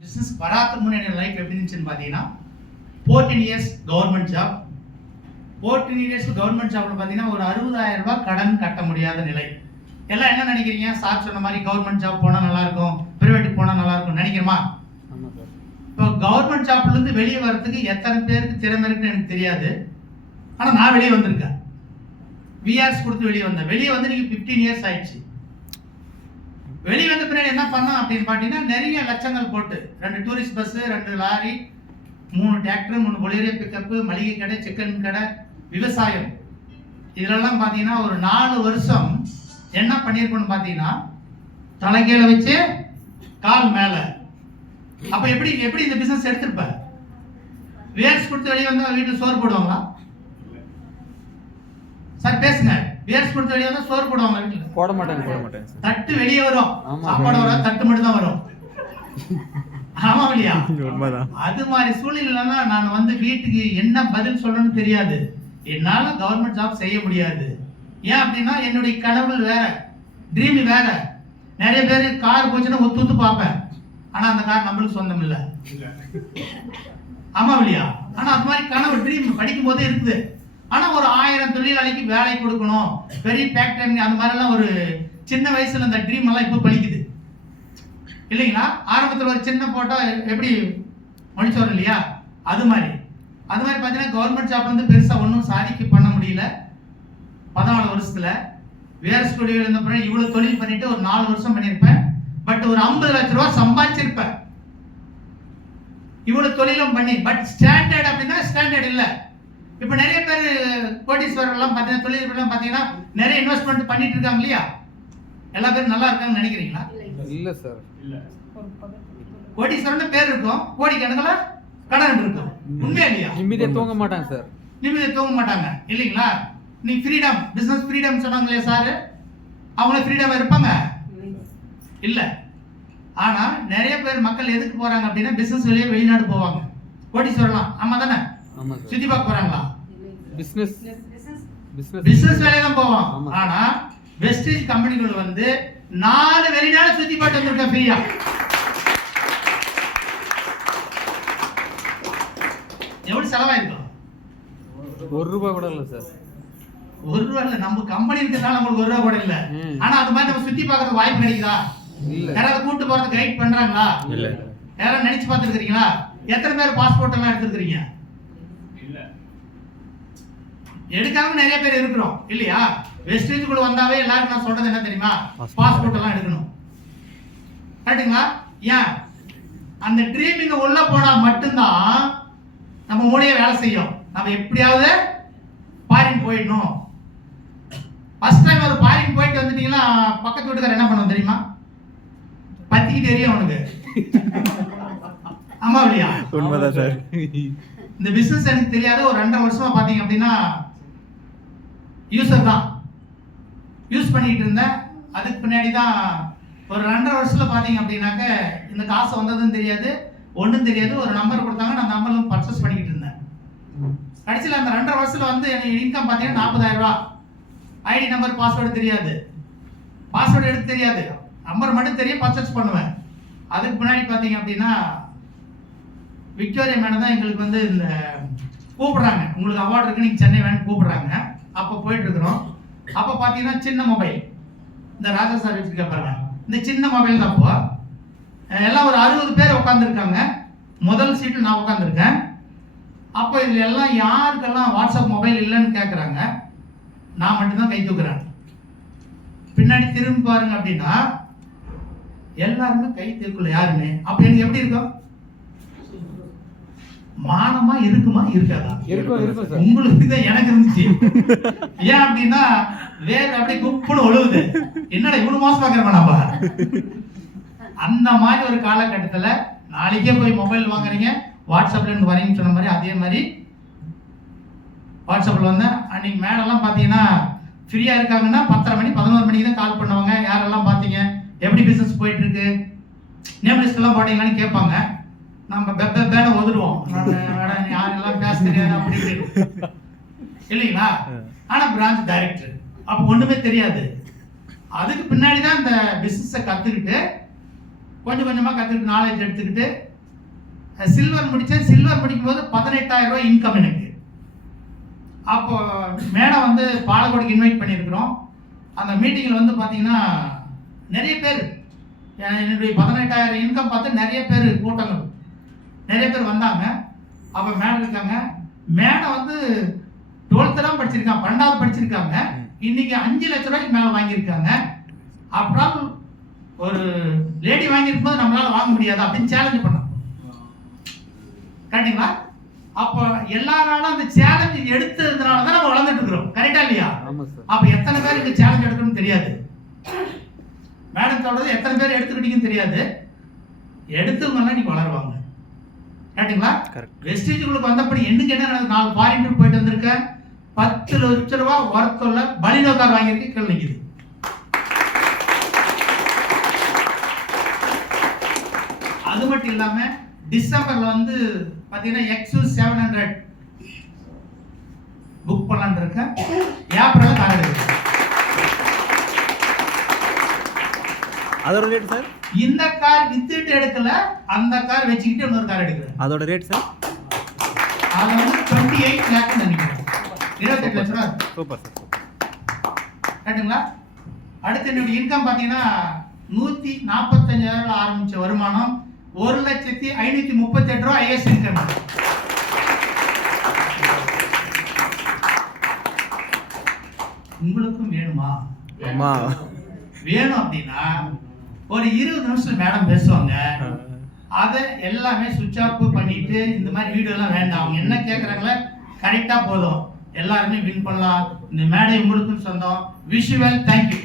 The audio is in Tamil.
பிஸ்னஸ் வராதுக்கு முன்னாடி லைஃப் எப்படி இருந்துச்சுன்னு பார்த்தீங்கன்னா 14 years government job. 14 years government ஜாப்ல பார்த்தீங்கன்னா ஒரு 60,000 ரூபாய் கடன் கட்ட முடியாத நிலை. எல்லாம் என்ன நினைக்கிறீங்க? சார் சொன்ன மாதிரி கவர்மெண்ட் ஜாப் போனால் நல்லா இருக்கும், பிரைவேட்டுக்கு போனால் நல்லா இருக்கும் நினைக்கிறோமா? இப்போ கவர்மெண்ட் ஜாப்ல இருந்து வெளியே வர்றதுக்கு எத்தனை பேருக்கு திறமை இருக்குன்னு எனக்கு தெரியாது. ஆனால் நான் வெளியே வந்திருக்கேன். விஆர்ஸ் கொடுத்து வெளியே வந்தேன். வெளியே வந்து நீங்கள் 15 இயர்ஸ் ஆயிடுச்சு. வெளியே வந்த பின்னாடி என்ன பண்ணோம் அப்படின்னு பார்த்தீங்கன்னா நிறைய லட்சங்கள் போட்டு 2 டூரிஸ்ட் பஸ்ஸு, 2 லாரி, 3 டிராக்டர், 3 பொலியரே பிக்கப்பு, மளிகை கடை, சிக்கன் கடை, விவசாயம், இதெல்லாம் பார்த்தீங்கன்னா ஒரு 4 வருஷம் என்ன பண்ணியிருக்கோன்னு பார்த்தீங்கன்னா தலைகீழ வச்சு கால் மேலே. அப்போ எப்படி எப்படி இந்த பிஸ்னஸ் எடுத்திருப்ப? வியர்ஸ் கொடுத்து வெளியே வந்தால் வீட்டில் சோறு போடுவாங்களா? சார் பேசுங்க. வியர்ஸ் கொடுத்து வெளியே வந்தால் சோறு போடுவாங்களா வீட்டில்? போட மாட்டாங்க. தட்டு வெளியே வரும், சாப்பாடு வரும், தட்டு மட்டும் தான் வரும். ஆமா இல்லையா? அது மாதிரி சூழ்நிலை நான் வந்து வீட்டுக்கு என்ன பதில் சொல்லணும்னு தெரியாது. என்னால கவர்மெண்ட் ஜாப் செய்ய முடியாது. ஏன் அப்படின்னா என்னுடைய கனவு வேற, ட்ரீம் வேற. நிறைய பேர் கார் போச்சுன்னா ஒத்து பார்ப்பேன், ஆனா அந்த கார் நம்மளுக்கு சொந்தம் இல்லை. ஆமா இல்லையா? ஆனா அது மாதிரி கனவு ட்ரீம் படிக்கும் போதே இருக்குது. ஆனா ஒரு 1000 தொழிலாளிக்கு வேலை கொடுக்கணும், பெரிய ஃபேக்டரி, அந்த மாதிரிலாம் ஒரு சின்ன வயசுல அந்த ட்ரீம் எல்லாம் இப்போ பலிக்குது இல்லைங்களா? ஆரம்பத்தில் ஒரு சின்ன போட்டோ எப்படி மனுச்சு வரும் இல்லையா? அது மாதிரி பார்த்தீங்கன்னா கவர்மெண்ட் ஜாப் வந்து பெருசாக ஒன்றும் சாதிக்க பண்ண முடியல. 14 வருஷத்துல வேற ஸ்டுடியோ இருந்த பிறகு இவ்வளோ தொழில் பண்ணிட்டு ஒரு 4 வருஷம் பண்ணியிருப்பேன். பட் ஒரு 50 லட்ச ரூபா சம்பாதிச்சிருப்பேன் இவ்வளோ தொழிலும் பண்ணி. பட் ஸ்டாண்டர்ட் அப்படின்னா ஸ்டாண்டர்ட் இல்லை. இப்போ நிறைய பேர் கோடீஸ்வரர்லாம் பார்த்தீங்கன்னா தொழில் பார்த்தீங்கன்னா நிறைய இன்வெஸ்ட்மெண்ட் பண்ணிட்டு இருக்காங்க இல்லையா? எல்லா பேரும் நல்லா இருக்காங்கன்னு நினைக்கிறீங்களா? இல்ல சார், இல்ல. கோடீஸ்வரன் பேர் இருக்கும், கோடிக்கணக்கில் கடன் இருக்கும். உண்மையா இல்லையா? நிம்மதியா தூங்க மாட்டாங்க சார். நிம்மதியா தூங்க மாட்டாங்க இல்லைங்களா? நீ ஃப்ரீடம், பிசினஸ் ஃப்ரீடம் சொன்னாங்களே சார், அவங்கள ஃப்ரீடம் இருப்பாங்க இல்ல. ஆனா நிறைய பேர் மக்கள் எதுக்கு போறாங்க அப்படின்னா பிசினஸ் வெளியே வெளிநாடு போவாங்க. கோடீஸ்வரலாம் ஆமா தானே? சுத்தி பார்க்க போறாங்களா? பிசினஸ் வேலையை தான் போவோம். ஆனா வெஸ்டேஜ் கம்பெனிகள் வந்து 4 வெளிநாடு சுத்தி பார்த்து வந்திருக்க ஃப்ரீயா. எவ்வளவு செலவாயிருக்கும்? 1 ரூபாய் கூட இல்ல சார். 1 ரூபாய் இல்ல, நம்ம கம்பெனி இருக்கிறதுனால நமக்கு 1 ரூபாய் கூட இல்ல. ஆனா அது மாதிரி நம்ம சுத்தி பார்க்கறதுக்கு வாய்ப்பு கிடைக்குதா? இல்ல. யாராவது கூட்டு போறதுக்கு கைட் பண்றாங்களா? இல்ல. யாராவது நினைச்சு பார்த்துருக்கீங்களா? எத்தனை பேர் பாஸ்போர்ட் எல்லாம் எடுத்துருக்கீங்க? இல்ல. எடுக்காம நிறைய பேர் இருக்கிறோம் இல்லையா? வெஸ்டேஜுக்குள்ள வந்தாவே எல்லாரும் நான் சொல்றது என்ன தெரியுமா? பாஸ்போர்ட் எல்லாம் எடுக்கணும். கரெக்டுங்களா? ஏன்? அந்த ட்ரீமிங் உள்ள போனா மட்டும்தான் நம்ம மூளையே வேலை செய்யும். நம்ம எப்படியாவது ஃபாரின் போயிடணும். ஃபர்ஸ்ட் டைம் ஒரு ஃபாரின் போயிட்டு வந்துட்டீங்கன்னா பக்கத்து வீட்டுக்காரர் என்ன பண்ணுவோம் தெரியுமா? பத்திக்கு தெரியும் அவனுக்கு. ஆமா இல்லையா? உண்மைதான் சார். இந்த பிசினஸ் எனக்கு தெரியாத ஒரு 2.5 வருஷமா பாத்தீங்க அப்படின்னா யூசர் தான் யூஸ் பண்ணிட்டு இருந்தேன். அதுக்கு பின்னாடி தான் ஒரு 2.5 வருஷத்துல பாத்தீங்க அப்படின்னாக்க இந்த காசு வந்ததுன்னு தெரியாது, ஒன்றும் தெரியாது. ஒரு நம்பர் கொடுத்தாங்க, நான் நம்பர்ல பர்ச்சேஸ் பண்ணிக்கிட்டு இருந்தேன். கடைசியில் அந்த 2.5 வருஷத்துல வந்து எனக்கு இன்கம் பார்த்தீங்கன்னா 40,000 ரூபாய். ஐடி நம்பர், பாஸ்வேர்டு தெரியாது, பாஸ்வேர்டு எடுத்து தெரியாது, நம்பர் மட்டும் தெரியும், பர்ச்சேஸ் பண்ணுவேன். அதுக்கு முன்னாடி பார்த்தீங்க அப்படின்னா விக்டோரியா மேடம் தான் எங்களுக்கு வந்து இந்த கூப்பிடுறாங்க, உங்களுக்கு அவார்டு இருக்கு, நீங்கள் சென்னை வேணும் கூப்பிடுறாங்க. அப்போ போயிட்டு இருக்கிறோம். அப்போ பார்த்தீங்கன்னா சின்ன மொபைல், இந்த ராஜா சார் வச்சுருக்க பாருங்க, இந்த சின்ன மொபைல் தான். அப்போ எல்லாம் ஒரு 60 பேர் உட்காந்துருக்காங்க. முதல் சீட்டில் நான் உட்காந்துருக்கேன். அப்போ இதில் எல்லாம் யாருக்கெல்லாம் வாட்ஸ்அப் மொபைல் இல்லைன்னு கேட்குறாங்க. நான் மட்டும்தான் கை தூக்குறேன். பின்னாடி திரும்பி பாருங்க அப்படின்னா எல்லாருமே கை தூக்கல யாருமே. அப்போ எனக்கு எப்படி இருக்கும்? மானமா இருக்குமா இருக்காதா? உங்களுக்கு தான், எனக்கு இருந்துச்சு. ஏன் அப்படின்னா வேற அப்படியே குப்புன்னு ஒழுகுது. என்னடா இவ்வளவு மாசம் பாக்குறோம் நம்ம. அந்த மாதிரி ஒரு காலகட்டத்துல நாளைக்கே போய் மொபைல் வாங்குறீங்க, வாட்ஸ்அப்ல இருந்து வரீங்கன்னு சொன்ன மாதிரி அதே மாதிரி வாட்ஸ்அப்ல வந்தேன். அன்னைக்கு மேடெல்லாம் பாத்தீங்கன்னா ஃப்ரீயா இருக்காங்கன்னா 10:30 மணி 11 மணிக்கு தான் கால் பண்ணுவாங்க. யாரெல்லாம் பாத்தீங்க, எப்படி பிசினஸ் போயிட்டு இருக்கு, நேம் லிஸ்ட் எல்லாம் போட்டீங்களான்னு கேட்பாங்க. நம்ம பேன ஒதுருவோம், யாரெல்லாம் பேச தெரியாது அப்படின்னு இல்லைங்களா? ஆனா பிரான்ச் டைரக்டர் அப்ப ஒண்ணுமே தெரியாது. அதுக்கு பின்னாடி தான் இந்த பிசினஸை கத்துக்கிட்டு கொஞ்சம் கொஞ்சமாக கற்றுக்கிட்டு நாலேஜ் எடுத்துக்கிட்டு சில்வர் முடித்தேன். சில்வர் படிக்கும்போது 18,000 ரூபாய் இன்கம் எனக்கு. அப்போ மேடம் வந்து பாலக்கோடுக்கு இன்வைட் பண்ணியிருக்கிறோம். அந்த மீட்டிங்கில் வந்து பார்த்தீங்கன்னா நிறைய பேர் என்னுடைய 18,000 இன்கம் பார்த்து நிறைய பேர் கூட்டங்கள் நிறைய பேர் வந்தாங்க. அப்போ மேடம் இருக்காங்க. மேடம் வந்து 12th தான் படிச்சிருக்காங்க, 12வது படிச்சிருக்காங்க. இன்னைக்கு 5 லட்ச ரூபாய்க்கு மேலே வாங்கியிருக்காங்க. அப்புறம் ஒரு லேடி வாங்கியிருக்கும் போது நம்மளால வாங்க முடியாது அப்படின்னு சேலஞ்சு பண்ணோம். கரெக்டுங்களா? அப்போ எல்லாராலும் அந்த சேலஞ்ச் எடுத்ததுனால தான் நம்ம வளர்ந்துட்டு இருக்கிறோம். கரெக்டா இல்லையா? அப்ப எத்தனை பேருக்கு சேலஞ்ச் எடுக்கணும்னு தெரியாது. மேடம் சொல்றது எத்தனை பேர் எடுத்துக்கிட்டீங்கன்னு தெரியாது. எடுத்தவங்கன்னா நீங்க வளருவாங்க. கரெக்டுங்களா? வெஸ்டேஜுக்குள்ள வந்தபடி என்னுக்கு என்ன நடந்தது? 4 ஃபாரின் ட்ரிப் போயிட்டு வந்திருக்கேன். 10 லட்ச ரூபாய் ஒர்த்துள்ள பலினோ கார் வாங்கியிருக்கு. கீழே நிக்குது. அது மட்டும் இல்லாம டிசம்பர்ல வந்து பாத்தீங்கன்னா X700 புக் பண்ணலான்னு இருக்கேன். ஏப்ரல்ல கார் எடுக்கிறேன். அதோட ரேட் சார்? இந்த கார் வித்துட்டு எடுக்கல, அந்த கார் வச்சுக்கிட்டு இன்னொரு கார் எடுக்கிறேன். அதோட ரேட் சார்? அது வந்து 28 லேக் நினைக்கிறேன். 28 லட்சம் ரூபாய். Super sir. கரெக்டுங்களா? அடுத்து என்னுடைய இன்கம் பாத்தீங்கன்னா 145,000 ஆரம்பிச்ச வருமானம் 1,538,000 ரூபாய் ஐஎஸ் இன்கம். உங்களுக்கும் வேணுமா? வேணும் அப்படின்னா ஒரு 20 நிமிஷம் மேடம் பேசுவாங்க. அதை எல்லாமே சுவிட்ச் ஆஃப் பண்ணிட்டு இந்த மாதிரி வீடியோ எல்லாம் வேண்டாம். அவங்க என்ன கேட்கறாங்களோ கரெக்டா போதும். எல்லாருமே வின் பண்ணலாம். இந்த மேடை உங்களுக்கும் சொந்தம். Visual thank you.